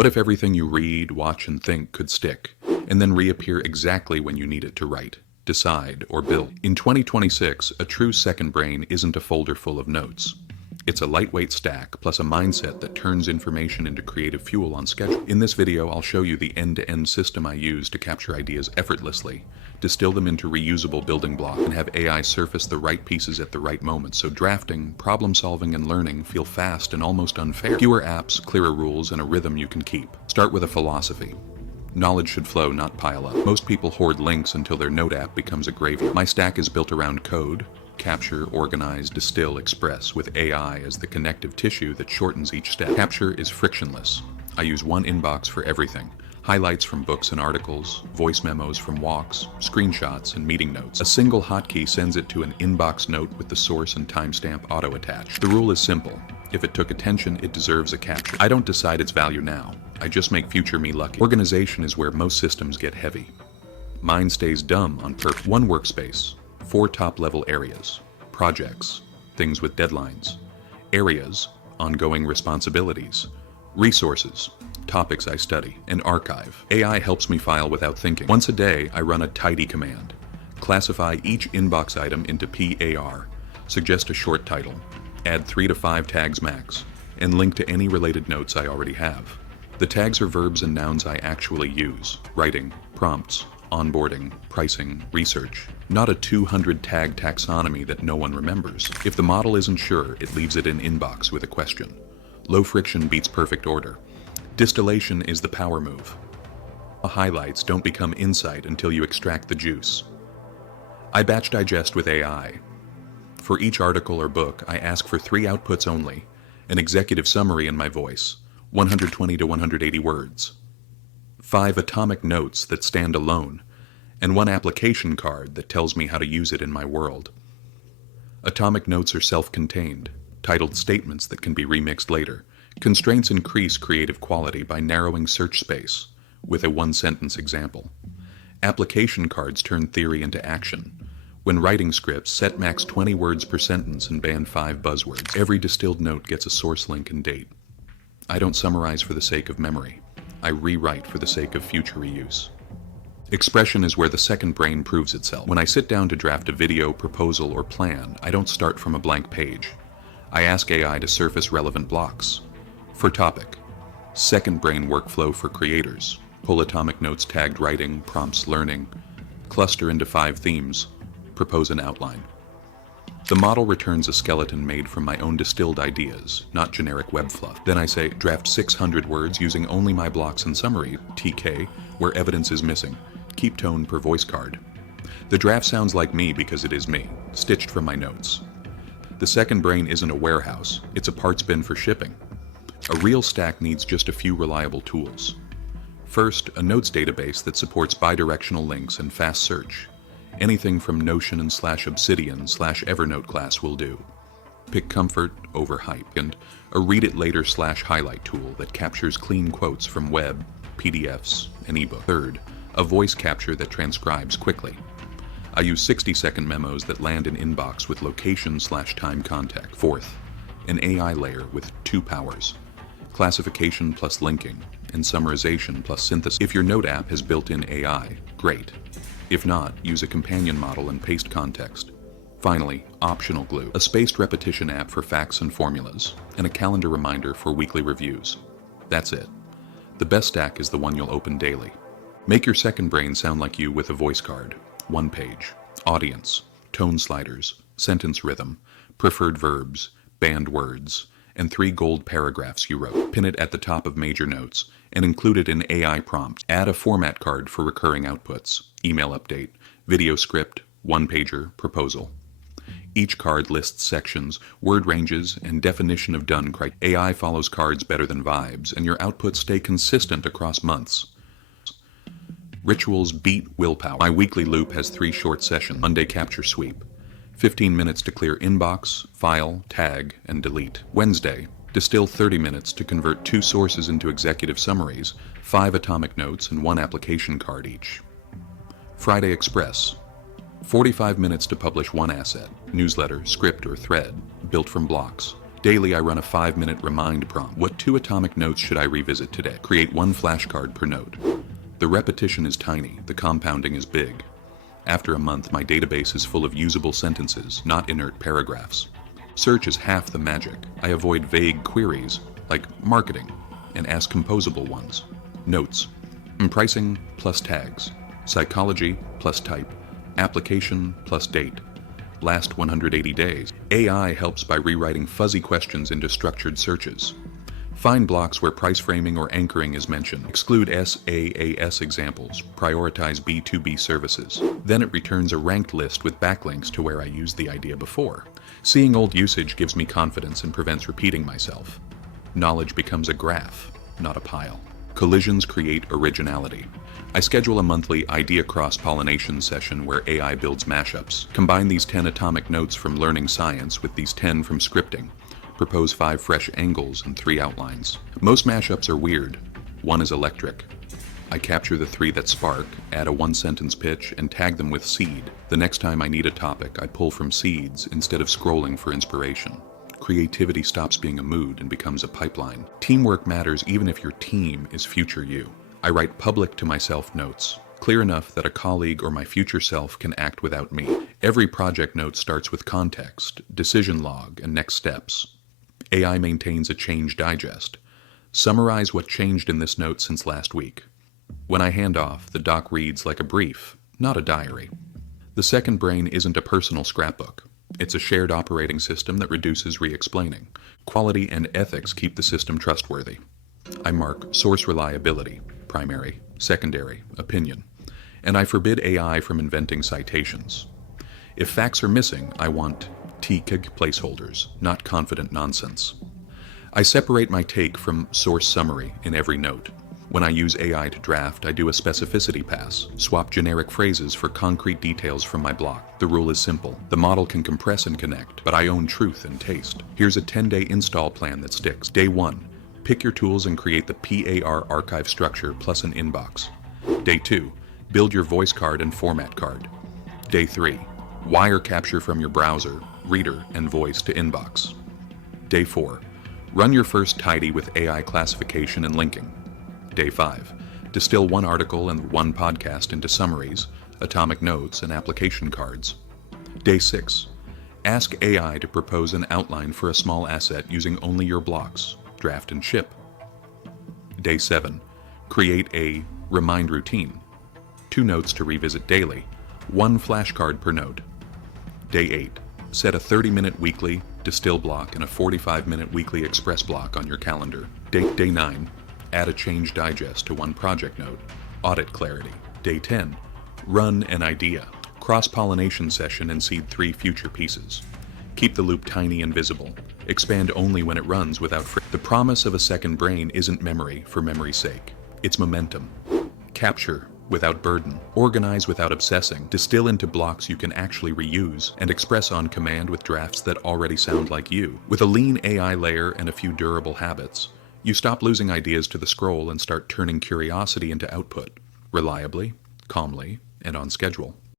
What if everything you read, watch, and think could stick, and then reappear exactly when you need it to write, decide, or build? In 2026, a true second brain isn't a folder full of notes. It's a lightweight stack plus a mindset that turns information into creative fuel on schedule. In this video, I'll show you the end-to-end system I use to capture ideas effortlessly, distill them into reusable building blocks, and have AI surface the right pieces at the right moment so drafting, problem solving, and learning feel fast and almost unfair. Fewer apps, clearer rules, and a rhythm you can keep. Start with a philosophy. Knowledge should flow, not pile up. Most people hoard links until their note app becomes a graveyard. My stack is built around code: capture, organize, distill, express, with AI as the connective tissue that shortens each step. Capture is frictionless. I use one inbox for everything. Highlights from books and articles, voice memos from walks, screenshots, and meeting notes. A single hotkey sends it to an inbox note with the source and timestamp auto-attached. The rule is simple. If it took attention, it deserves a capture. I don't decide its value now. I just make future me lucky. Organization is where most systems get heavy. Mine stays dumb on purpose. One workspace. 4 top-level areas: projects, things with deadlines; areas, ongoing responsibilities; resources, topics I study; and archive. AI helps me file without thinking. Once a day, I run a tidy command. Classify each inbox item into PAR, suggest a short title, add 3 to 5 tags max, and link to any related notes I already have. The tags are verbs and nouns I actually use: writing, prompts, onboarding, pricing, research. Not a 200 tag taxonomy that no one remembers. If the model isn't sure, it leaves it in inbox with a question. Low friction beats perfect order. Distillation is the power move. Highlights don't become insight until you extract the juice. I batch digest with AI. For each article or book, I ask for 3 outputs only: an executive summary in my voice, 120 to 180 words, 5 atomic notes that stand alone, and 1 application card that tells me how to use it in my world. Atomic notes are self-contained, titled statements that can be remixed later. Constraints increase creative quality by narrowing search space, with a 1-sentence example. Application cards turn theory into action. When writing scripts, set max 20 words per sentence and ban 5 buzzwords. Every distilled note gets a source link and date. I don't summarize for the sake of memory. I rewrite for the sake of future reuse. Expression is where the second brain proves itself. When I sit down to draft a video, proposal, or plan, I don't start from a blank page. I ask AI to surface relevant blocks. For topic: second brain workflow for creators. Pull atomic notes tagged writing, prompts learning. Cluster into 5 themes. Propose an outline. The model returns a skeleton made from my own distilled ideas, not generic web fluff. Then I say, draft 600 words using only my blocks and summary, TK, where evidence is missing. Keep tone per voice card. The draft sounds like me because it is me, stitched from my notes. The second brain isn't a warehouse, it's a parts bin for shipping. A real stack needs just a few reliable tools. First, a notes database that supports bidirectional links and fast search. Anything from Notion and /Obsidian/Evernote class will do. Pick comfort over hype, and a read it later /highlight tool that captures clean quotes from web, PDFs, and ebook. Third, a voice capture that transcribes quickly. I use 60-second memos that land in inbox with location/time context. Fourth, an AI layer with 2 powers: classification plus linking, and summarization plus synthesis. If your note app has built-in AI, great. If not, use a companion model and paste context. Finally, optional glue, a spaced repetition app for facts and formulas, and a calendar reminder for weekly reviews. That's it. The best stack is the one you'll open daily. Make your second brain sound like you with a voice card: 1 page, audience, tone sliders, sentence rhythm, preferred verbs, banned words, and 3 gold paragraphs you wrote. Pin it at the top of major notes and include it in AI prompt. Add a format card for recurring outputs: email update, video script, 1-pager, proposal. Each card lists sections, word ranges, and definition of done criteria. AI follows cards better than vibes, and your outputs stay consistent across months. Rituals beat willpower. My weekly loop has 3 short sessions. Monday capture sweep: 15 minutes to clear inbox, file, tag, and delete. Wednesday, distill 30 minutes to convert 2 sources into executive summaries, 5 atomic notes, and 1 application card each. Friday express: 45 minutes to publish 1 asset, newsletter, script, or thread, built from blocks. Daily, I run a 5-minute remind prompt. What 2 atomic notes should I revisit today? Create 1 flashcard per note. The repetition is tiny, the compounding is big. After a month, my database is full of usable sentences, not inert paragraphs. Search is half the magic. I avoid vague queries, like marketing, and ask composable ones. Notes: pricing plus tags, psychology plus type, application plus date, last 180 days. AI helps by rewriting fuzzy questions into structured searches. Find blocks where price framing or anchoring is mentioned. Exclude SaaS examples. Prioritize B2B services. Then it returns a ranked list with backlinks to where I used the idea before. Seeing old usage gives me confidence and prevents repeating myself. Knowledge becomes a graph, not a pile. Collisions create originality. I schedule a monthly idea cross-pollination session where AI builds mashups. Combine these 10 atomic notes from learning science with these 10 from scripting. Propose 5 fresh angles and 3 outlines. Most mashups are weird. 1 is electric. I capture the 3 that spark, add a 1-sentence pitch, and tag them with seed. The next time I need a topic, I pull from seeds instead of scrolling for inspiration. Creativity stops being a mood and becomes a pipeline. Teamwork matters even if your team is future you. I write public to myself notes, clear enough that a colleague or my future self can act without me. Every project note starts with context, decision log, and next steps. AI maintains a change digest. Summarize what changed in this note since last week. When I hand off, the doc reads like a brief, not a diary. The second brain isn't a personal scrapbook. It's a shared operating system that reduces re-explaining. Quality and ethics keep the system trustworthy. I mark source reliability, primary, secondary, opinion, and I forbid AI from inventing citations. If facts are missing, I want tiago placeholders, not confident nonsense. I separate my take from source summary in every note. When I use AI to draft, I do a specificity pass, swap generic phrases for concrete details from my block. The rule is simple. The model can compress and connect, but I own truth and taste. Here's a 10-day install plan that sticks. Day 1, pick your tools and create the PAR archive structure plus an inbox. Day 2, build your voice card and format card. Day 3, wire capture from your browser, reader, and voice to inbox. Day 4, run your first tidy with AI classification and linking. Day 5, distill 1 article and 1 podcast into summaries, atomic notes, and application cards. Day 6, ask AI to propose an outline for a small asset using only your blocks, draft and ship. Day 7, create a remind routine. 2 notes to revisit daily, 1 flashcard per note. Day 8, set a 30-minute weekly distill block and a 45-minute weekly express block on your calendar. Day 9, add a change digest to 1 project note, audit clarity. Day 10, run an idea, cross-pollination session and seed 3 future pieces. Keep the loop tiny and visible. Expand only when it runs without friction. The promise of a second brain isn't memory for memory's sake. It's momentum. Capture without burden. Organize without obsessing. Distill into blocks you can actually reuse, and express on command with drafts that already sound like you. With a lean AI layer and a few durable habits, you stop losing ideas to the scroll and start turning curiosity into output, reliably, calmly, and on schedule.